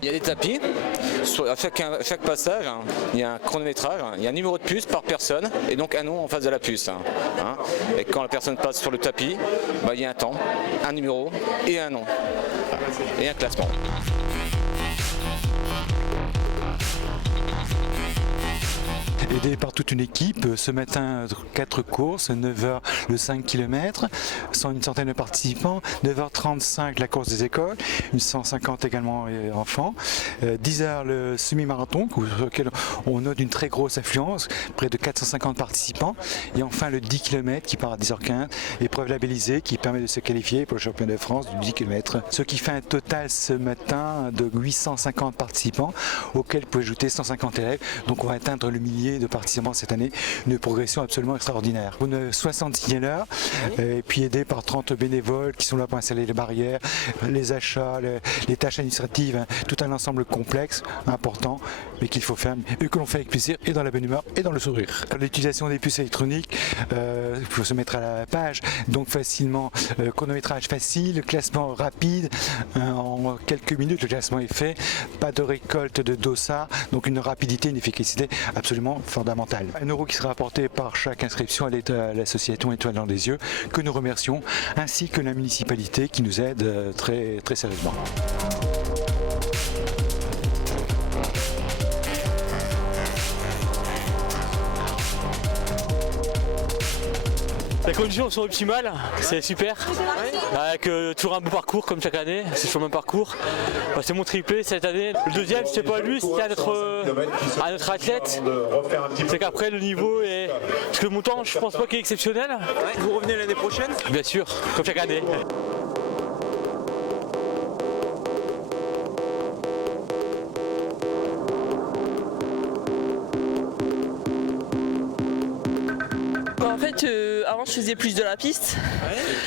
Il y a des tapis, à chaque passage, il y a un chronométrage, il y a un numéro de puce par personne et donc un nom en face de la puce. Et quand la personne passe sur le tapis, il y a un temps, un numéro et un nom et un classement. Aidé par toute une équipe, ce matin 4 courses, 9h le 5 km, sans une centaine de participants, 9h35 la course des écoles, une 150 également enfants, 10h le semi-marathon sur lequel on note une très grosse affluence, près de 450 participants, et enfin le 10 km qui part à 10h15, épreuve labellisée qui permet de se qualifier pour le championnat de France du 10 km, ce qui fait un total ce matin de 850 participants auxquels vous pouvez ajouter 150 élèves, donc on va atteindre le millier de participants cette année, une progression absolument extraordinaire. Une 66e heure, et puis aidé par 30 bénévoles qui sont là pour installer les barrières, les achats, les tâches administratives, tout un ensemble complexe, important, mais qu'il faut faire et que l'on fait avec plaisir et dans la bonne humeur et dans le sourire. L'utilisation des puces électroniques, il faut se mettre à la page, donc facilement, chronométrage facile, classement rapide, en quelques minutes le classement est fait, pas de récolte de dossard, donc une rapidité, une efficacité absolument fondamentale. 1 euro qui sera apporté par chaque inscription à l'association Étoile dans les yeux, que nous remercions, ainsi que la municipalité qui nous aide très, très sérieusement. Les conditions sont optimales, c'est super, avec toujours un beau parcours comme chaque année, c'est toujours le même parcours. C'est mon triplé cette année. Le deuxième, c'était pas lui, c'était à notre athlète. C'est qu'après le niveau est... Parce que mon temps, je pense pas qu'il est exceptionnel. Vous revenez l'année prochaine? Bien sûr, comme chaque année. En fait, avant je faisais plus de la piste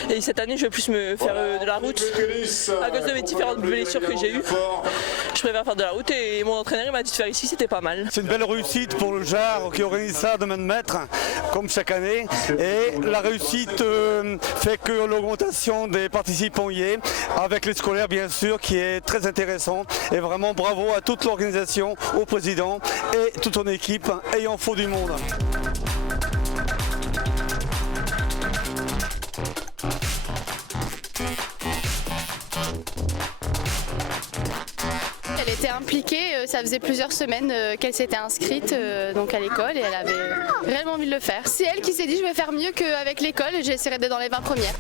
et cette année je vais plus me faire de la route à cause de mes différentes blessures que j'ai eues. Je préfère faire de la route et mon entraîneur il m'a dit de faire ici, c'était pas mal. C'est une belle réussite pour le JAR qui organise ça de main de maître comme chaque année et la réussite fait que l'augmentation des participants y est, avec les scolaires bien sûr qui est très intéressant et vraiment bravo à toute l'organisation, au président et toute son équipe et il en faut du monde. Elle était impliquée, ça faisait plusieurs semaines qu'elle s'était inscrite donc à l'école et elle avait réellement envie de le faire. C'est elle qui s'est dit je vais faire mieux qu'avec l'école et j'essaierai d'être dans les 20 premières.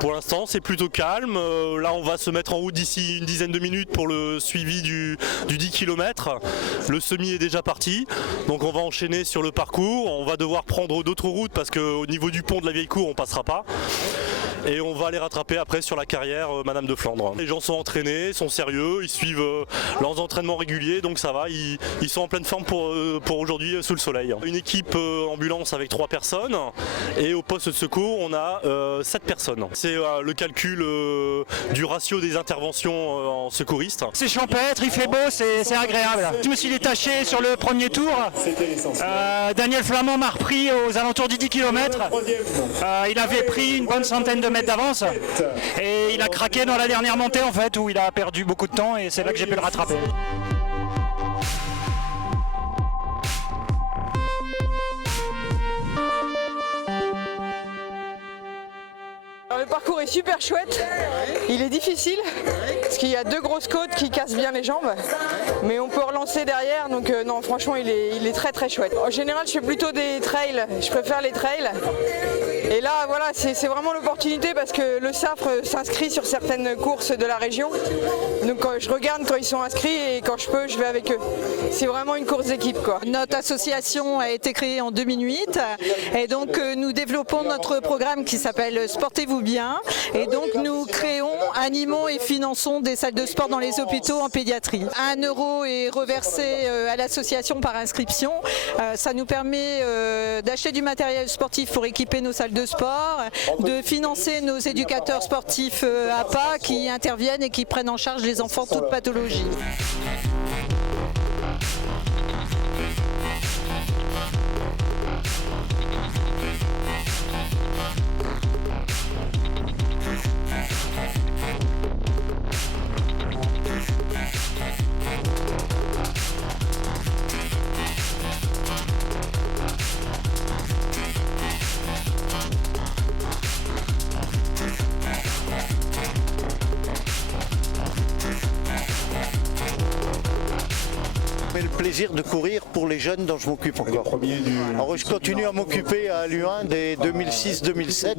Pour l'instant c'est plutôt calme, là on va se mettre en route d'ici une dizaine de minutes pour le suivi du 10 km. Le semi est déjà parti, donc on va enchaîner sur le parcours, on va devoir prendre d'autres routes parce qu'au niveau du pont de la vieille cour on passera pas. Et on va aller rattraper après sur la carrière Madame de Flandre. Les gens sont entraînés, sont sérieux, ils suivent leurs entraînements réguliers, donc ça va, ils sont en pleine forme pour aujourd'hui sous le soleil. Une équipe ambulance avec 3 personnes et au poste de secours on a 7 personnes. C'est le calcul du ratio des interventions en secouriste. C'est champêtre, il fait beau, c'est agréable. Je me suis détaché sur le premier tour. Daniel Flamand m'a repris aux alentours du 10 km. Il avait pris une bonne centaine de mètres d'avance et il a craqué dans la dernière montée en fait où il a perdu beaucoup de temps et c'est là que j'ai pu le rattraper. le parcours est super chouette, il est difficile parce qu'il y a 2 grosses côtes qui cassent bien les jambes, mais on peut relancer derrière, donc non franchement il est très très chouette. En général je fais plutôt des trails, je préfère les trails. Et là voilà c'est vraiment l'opportunité parce que le SAFRE s'inscrit sur certaines courses de la région, donc je regarde quand ils sont inscrits et quand je peux je vais avec eux. C'est vraiment une course d'équipe quoi. Notre association a été créée en 2008 et donc nous développons notre programme qui s'appelle Sportez-vous bien et donc nous créons, animons et finançons des salles de sport dans les hôpitaux en pédiatrie. 1 € est reversé à l'association par inscription. Ça nous permet d'acheter du matériel sportif pour équiper nos salles de sport, de financer nos éducateurs sportifs APA qui interviennent et qui prennent en charge les enfants toutes pathologies. Le plaisir de courir pour les jeunes dont je m'occupe encore. Alors je continue à m'occuper à Luin dès 2006-2007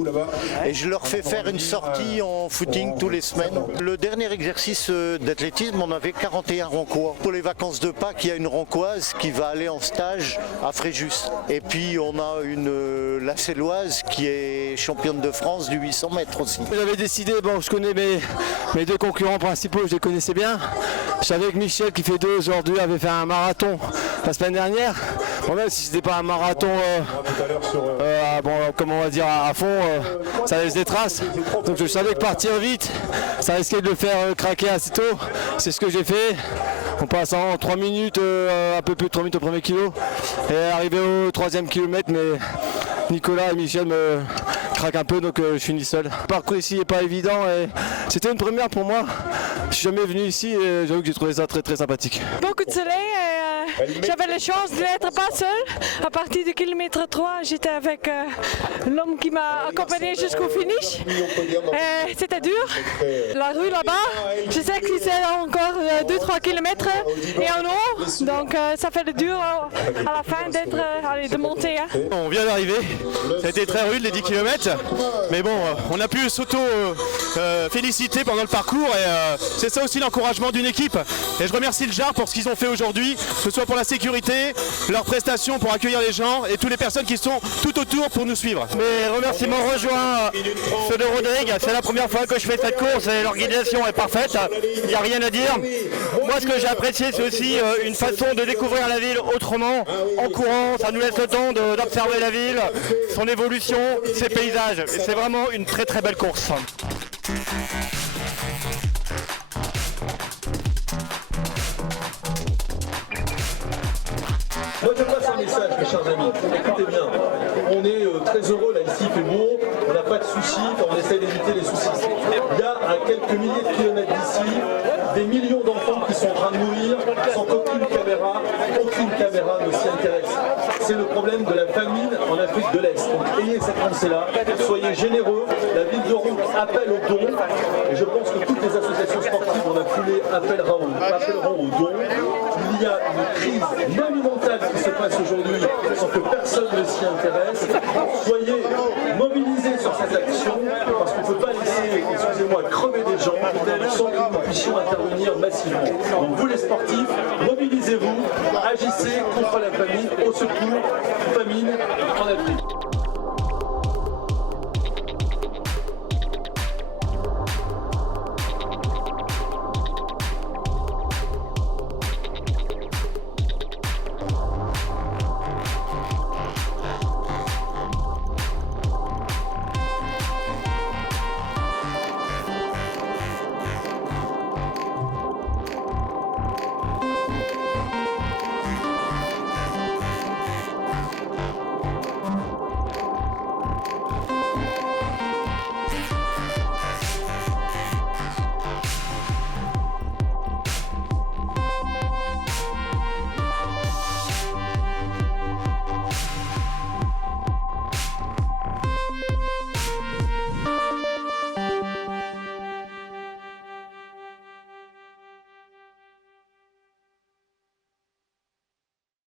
et je leur fais faire une sortie en footing tous les semaines. Le dernier exercice d'athlétisme, on avait 41 rancois. Pour les vacances de Pâques, il y a une rancoise qui va aller en stage à Fréjus. Et puis on a la Céloise qui est championne de France du 800 mètres aussi. J'avais décidé, je connais mes 2 concurrents principaux, je les connaissais bien. Je savais que Michel qui fait 2 aujourd'hui avait fait un marathon la semaine dernière. Même si c'était pas un marathon comment on va dire à fond, ça laisse des traces. Donc je savais que partir vite, ça risquait de le faire craquer assez tôt. C'est ce que j'ai fait. On passe en 3 minutes, un peu plus de 3 minutes au premier kilo. Et arrivé au 3e kilomètre, mais Nicolas et Michel me craquent un peu, donc je finis seul. Le parcours ici n'est pas évident et c'était une première pour moi. Je suis jamais venu ici et j'avoue que j'ai trouvé ça très très sympathique. Beaucoup de soleil et j'avais la chance de n'être pas seule. À partir du kilomètre 3, j'étais avec l'homme qui m'a accompagné jusqu'au finish. C'était dur. La rue là-bas, je sais que c'est encore 2-3 km et en haut, donc ça fait le dur à la fin de monter. Hein. On vient d'arriver, ça a été très rude les 10 km, mais bon, on a pu s'auto-féliciter pendant le parcours et c'est ça aussi l'encouragement d'une équipe. Et je remercie le JAR pour ce qu'ils ont fait aujourd'hui, que ce soit pour la sécurité, leurs prestations pour accueillir les gens et toutes les personnes qui sont tout autour pour nous suivre. Mes remerciements rejoints ceux de Rodrigue, c'est la première fois que je fais cette course et l'organisation est parfaite, il n'y a rien à dire. Moi ce que j'ai apprécié c'est aussi une façon de découvrir la ville autrement, en courant, ça nous laisse le temps d'observer la ville, son évolution, ses paysages. C'est vraiment une très très belle course. Moi je passe un message mes chers amis, écoutez bien, on est très heureux là ici, il fait beau, on n'a pas de soucis, on essaie d'éviter les soucis. Il y a à quelques milliers de kilomètres d'ici des millions d'enfants qui sont en train de mourir sans qu'aucune caméra ne s'y intéresse. C'est le problème de la famine en Afrique de l'Est. Donc ayez cette pensée-là, soyez généreux, la ville de Rouen appelle aux dons, et je pense que toutes les associations sportives dans la foulée appelleront aux dons. Il y a une crise monumentale qui se passe aujourd'hui sans que personne ne s'y intéresse. Soyez mobilisés sur cette action parce qu'on ne peut pas laisser, excusez-moi, crever des gens sans que nous puissions intervenir massivement. Donc vous les sportifs, mobilisez-vous, agissez contre la famine, au secours, famine en Afrique.